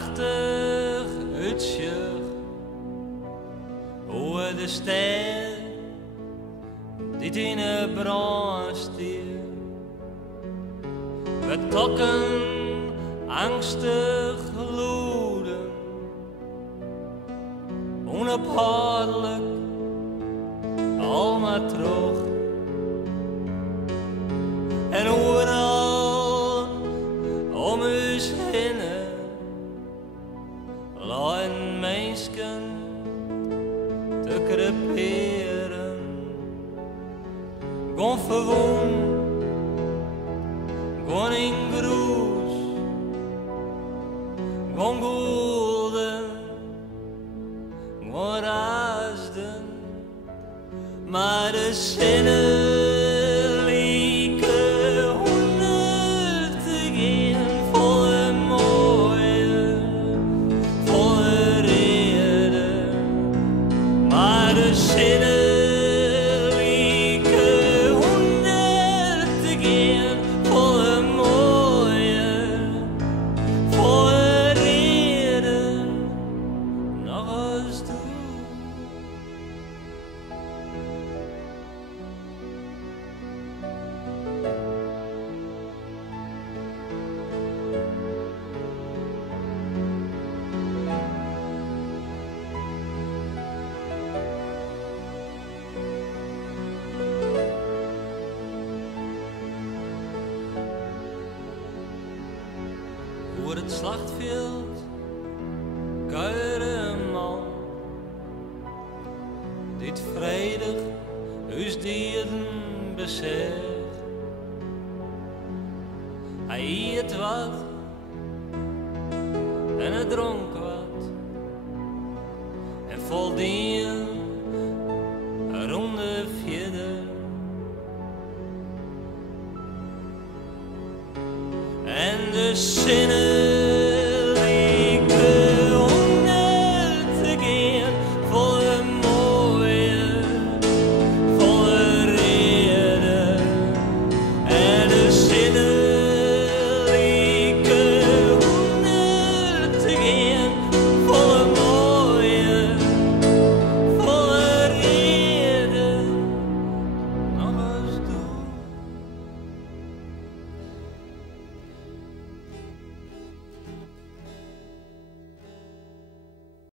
prachtig uitzicht over de stad die in de brand stiert. We tokken angstig loeden, onophoudelijk al maar terug. En overal om ons heen liggen mensen te creperen. Gewoon verwoon, gewoon in groes, gewoon golden, gewoon raasden, maar de zinnen voor het slachtveld, kuiere man, dit vredig huis dieren bezegt. Hij eet wat en hij dronk wat en voldien